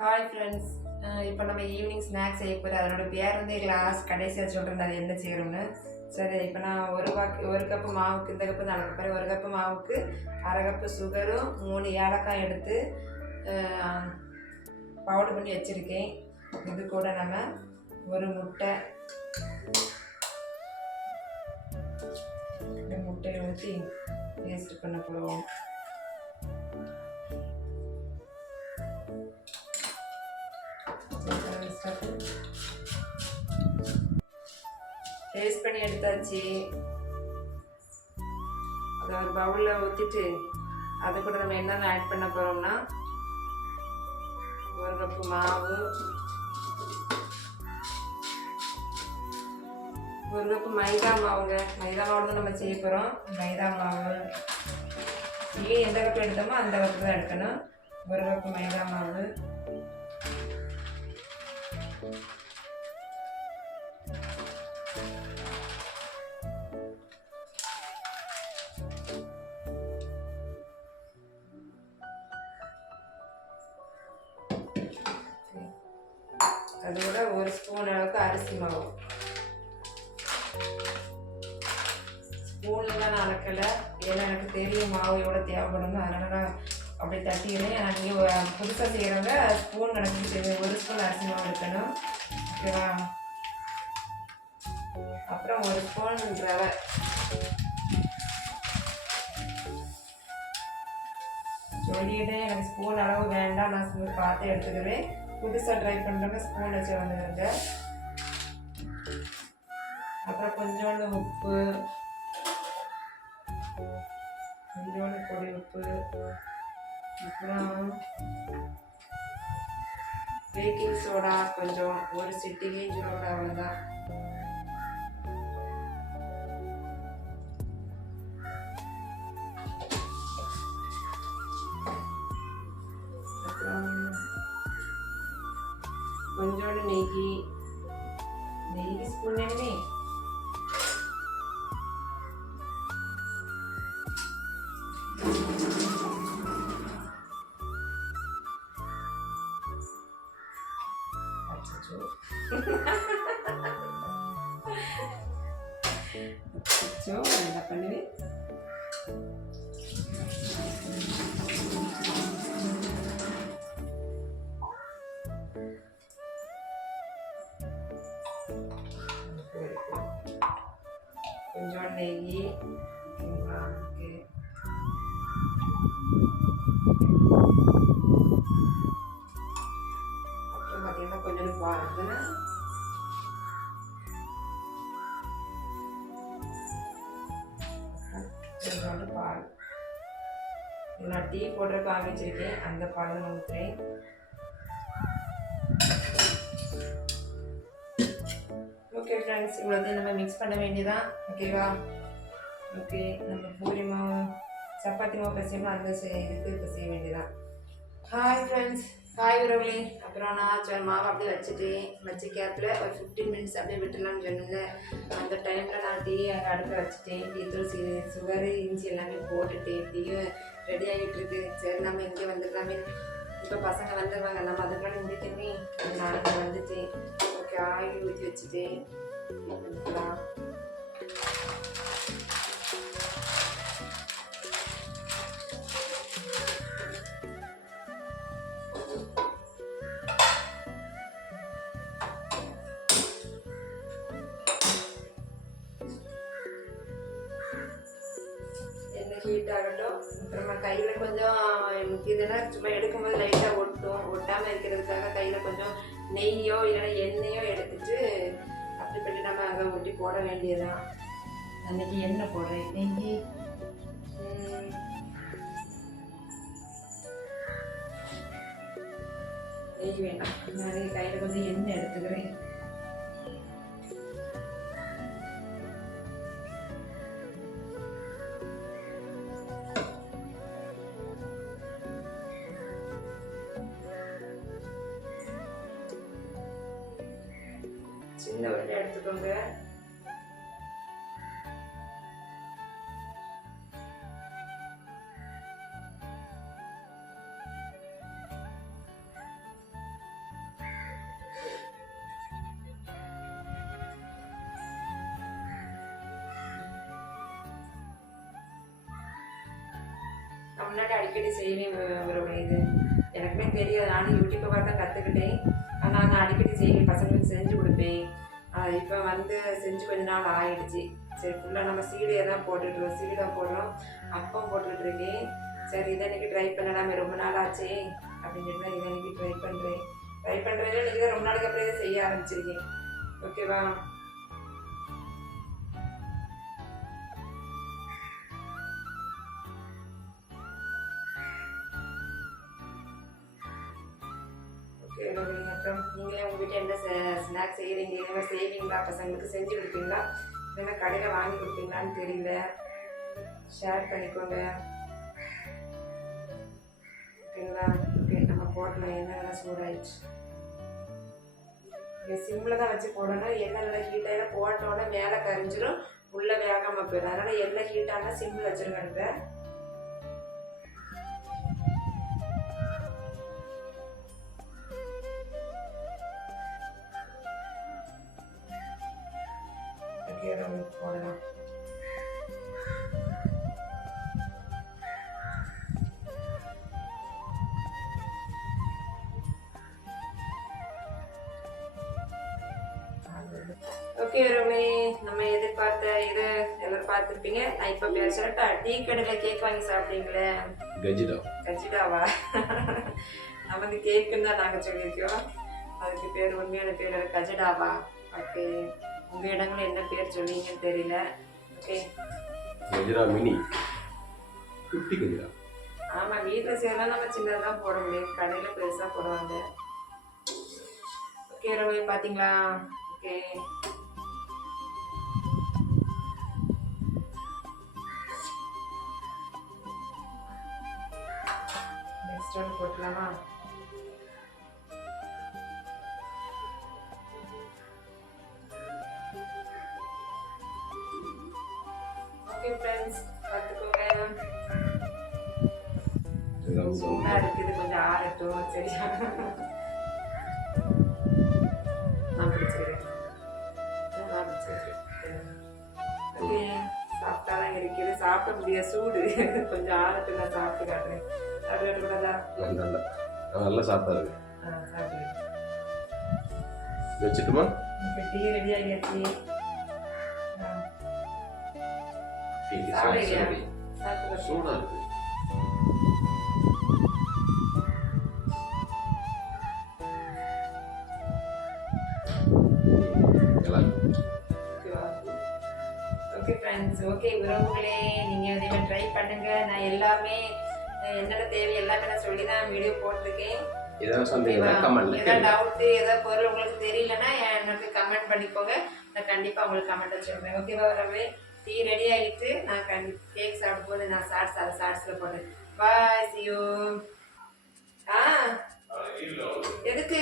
Hi friends. இப்போ நம்ம evening snacks செய்ய போகிறோம். அதனோட பேர் வந்து கிளாஸ் கடைசியாக சொல்கிறேன் அது என்ன செய்கிறோம்னு. சரி, இப்போ நான் ஒரு கப்பு மாவுக்கு இந்த கப்பு தான் அளக்க போகிறேன். ஒரு கப்பு மாவுக்கு அரை கப்பு சுகரும் 3 ஏலக்காய் எடுத்து பவுடர் பண்ணி வச்சுருக்கேன். இது கூட நம்ம ஒரு முட்டையை ஊற்றி பேஸ்ட் பண்ண போகிறோம். பேஸ்ட் பண்ணி எடுத்தாச்சு. அதை ஒரு பவுலில் ஊற்றிட்டு அது கூட நம்ம என்னென்ன ஆட் பண்ண போகிறோம்னா ஒரு கப்பு மாவு, ஒரு கப்பு மைதா மாவுங்க. மைதா மாவு தான் நம்ம செய்ய போகிறோம். மைதா மாவு எந்த கப்பு எடுத்தோமோ அந்த கப்பு தான் எடுக்கணும். ஒரு கப்பு மைதா மாவு, அதோட ஒரு ஸ்பூன் அளவுக்கு அரிசி மாவு. ஸ்பூன்லாம் நான் அளக்கலை, ஏன்னா எனக்கு தெரியும் மாவு எவ்வளோ தேவைப்படும். அதனால நான் அப்படி தட்டிக்கிறேன். நீங்கள் புதுசாக செய்கிறவங்க ஸ்பூன் கணக்கு செய்வேன். ஒரு ஸ்பூன் அரிசி மாவு எடுக்கணும், ஓகேவா? அப்புறம் ஒரு ஸ்பூன் ரவை, சொல்லிட்டேன் எனக்கு ஸ்பூன் அளவு வேண்டாம், நான் ஸ்பூன் பார்த்து எடுத்துக்கிறேன். புதுசாக ட்ரை பண்ணுறவங்க ஸ்பூன் வச்சு வந்துடுங்க. அப்புறம் கொஞ்சோண்டு உப்பு, கொஞ்சோண்டு பொடி உப்பு, அப்புறம் பேக்கிங் சோடா கொஞ்சம், ஒரு சிட்டிகை சோடா, அவ்வளோதான். அப்புறம் கொஞ்சோண்டு நெய் ஸ்பூன் எண்ணெய், என்ன பண்ணுவேன். கொஞ்சம் நெய், அப்புறம் பார்த்தீங்கன்னா கொஞ்சம் பால், கொஞ்சோண்டு பால். நான் டீ போடுற பால் வச்சிருக்கேன், அந்த பால் நான் ஊற்றுறேன். ஓகே ஃப்ரெண்ட்ஸ், இவ்வளோதையும் நம்ம மிக்ஸ் பண்ண வேண்டியதான், ஓகேவா? ஓகே, நம்ம பூரி மாவு சப்பாத்தி மாவு பசியமாக அந்த இதுக்கு இப்போ செய்ய வேண்டியதான். ஹாய் ஃப்ரெண்ட்ஸ், ஹாய் உறவுகளே. அப்புறம் நான் மாவு அப்படியே வச்சு கேப்பில் ஒரு 15 மினிட்ஸ் அப்படியே விட்டுலாம்னு சொன்னேன். அந்த டைமில் நான் டீ அடுப்பில் வச்சுட்டேன். டீ தூள், சுகரு, இஞ்சி எல்லாமே போட்டுட்டேன். டீயும் ரெடி ஆகிட்டு இருக்கு. சரி, நம்ம இங்கே வந்துடலாமே, இப்போ பசங்க வந்துடுவாங்க, நம்ம அதுக்குள்ள முடிக்கணுமே. நான் இங்கே வந்துட்டேன். ஓகே, ஆயில் ஊற்றி வச்சுட்டேன். வந்துக்கலாம். ஹீட் ஆகட்டும். அப்புறமா கையில் கொஞ்சம் இதுனா சும்மா எடுக்கும்போது லைட்டாக ஒட்டாமல் இருக்கிறதுக்காக கையில் கொஞ்சம் நெய்யோ இல்லைன்னா எண்ணெயோ எடுத்துட்டு அப்படி பண்ணி நம்ம அங்கே ஒட்டி போட வேண்டியதான். அன்றைக்கி எண்ணெய் போடுறேன். நெய் வேண்டாம், நான் கையில் கொஞ்சம் எண்ணெய் எடுத்துக்கிறேன். சின்ன உருண்டை எடுத்துக்கோங்க. முன்னாடி அடிக்கடி செய்வேன் ஒரு இது எனக்குமே தெரியாது. நானும் யூடியூப்பை பார்த்து தான் கற்றுக்கிட்டேன். ஆனால் நான் அடிக்கடி செய்வேன், பசங்களுக்கு செஞ்சு கொடுப்பேன். இப்போ வந்து செஞ்சு கொஞ்ச நாள் ஆயிடுச்சு. சரி ஃபுல்லாக நம்ம சீடையை தான் போட்டுட்ருக்கோம், சீடை போடுறோம், அப்பம் போட்டுட்ருக்கேன். சரி இதை இன்றைக்கி ட்ரை பண்ணலாமே, ரொம்ப நாள் ஆச்சு அப்படின்னு சொல்லி தான் இதை இன்றைக்கி ட்ரை பண்ணுறேன். இன்றைக்கி தான் ரொம்ப நாளைக்கு அப்புறம் இதை செய்ய ஆரம்பிச்சிருக்கேன். ஓகேவா? அப்புறம் நீங்களே உங்கள் வீட்டில் என்ன ஸ்நாக்ஸ் செய்கிறீங்க, என்ன செய்வீங்களா, பசங்களுக்கு செஞ்சு கொடுப்பீங்களா, இல்லைன்னா கடையில் வாங்கி கொடுப்பீங்களான்னு தெரியல. ஷேர் பண்ணிக்கோங்க. ஓகேங்களா? ஓகே, நம்ம போடணும். எண்ணெய் நல்லா சூடாயிடுச்சு. சிம்மில் தான் வச்சு போடணும். எண்ணெய் நல்லா ஹீட் ஆகிடும், போட்டோன்னே மேலே கரிஞ்சிடும், உள்ளே வேகாமல் போயிடும். அதனால் எண்ணெய் ஹீட் ஆனால் சிம்மில் வச்சுருங்க. இப்போ போடலாம். ஓகே நம்ம எதிர்பார்த்த இது எல்லாரும் பார்த்துருப்பீங்க. நான் இப்போ பேசுறேன்டா, டீ கடையில் கேக் வாங்கி சாப்பிட்டீங்களே, கஜிடாவா? நமக்கு கேக்குன்னு தான் நாங்கள் சொல்லியிருக்கோம். அதுக்கு பேர் உண்மையான பேர் கஜிடாவா? ஓகே, உங்கள் இடங்களில் என்ன பேர் சொல்லிங்கன்னு தெரியல. ஓகே, கஜிரா மினி, குட்டி கஜிரா. ஆமாம், வீட்டில் செய்யலாம் நம்ம சின்னதான் போட முடியும், கடையில் பெருசாக போடுவாங்க. ஓகே ரவி, பார்த்தீங்களா? ஓகே, நெக்ஸ்ட் ஒன்று போட்டலாமா? ஓகே ஃப்ரெண்ட்ஸ், பார்த்துக்கோங்க. சூடாக இருக்குது, கொஞ்சம் ஆறட்டும். சரியா? நான் பிடிச்சிக்கிறேன். ஓகே, சாப்பிட்டாதான் இருக்குது, சாப்பிட முடியாது, சூடு. கொஞ்சம் ஆறட்டும், நான் சாப்பிட்டு காட்டுறேன். சாப்பிட்டு கூடாதா? நல்லா சாப்பிட்டாரு. சாப்பிடு. வச்சுட்டுமா? டீ ரெடி ஆகியாச்சு. சூடா இருக்கு. ஓகே ஃப்ரெண்ட்ஸ், ஓகே உறவுகளே, நீங்கள் அதே மாதிரி ட்ரை பண்ணுங்க. நான் எல்லாமே என்னோட தேவை எல்லாமே நான் சொல்லி தான் வீடியோ போட்டிருக்கேன். ஏதாவது டவுட்டு, ஏதாவது பொருள் உங்களுக்கு தெரியலன்னா எனக்கு கமெண்ட் பண்ணிக்கோங்க. நான் கண்டிப்பாக உங்களுக்கு கமெண்ட் சொல்கிறேன். ஓகேவா வரவே? டீ ரெடி ஆகிட்டு நான் கேக் சாப்பிடும்போது நான் ஷார்ட்ஸில் போடுறேன். பாய், see you. எதுக்கு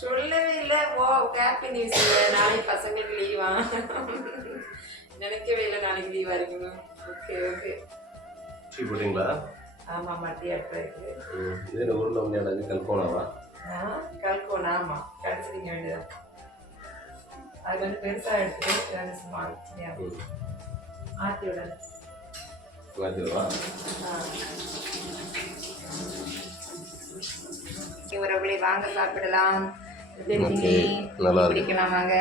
சொல்லவே இல்லை? ஓ, ஹாப்பி நியூஸ் இல்லை, நாளைக்கு பசங்களுக்கு லீவா? நினைக்கவே இல்லை நாளைக்கு லீவா இருக்குங்க. ஓகே ஓகே, டீ போடுறீங்களா? ஆமாம், டீ அடுத்த இருக்குது. இது ஊரில் வந்து கல்கோனாவா? கல்கோனா, ஆமாம், கடிச்சிருக்க வேண்டியதான். அது வந்து பெருசாக எடுத்துட்டு சும்மா ஆற்றி விடணும். வாங்க சாப்பிடலாம். நல்லா பிடிக்கலாம் வாங்க.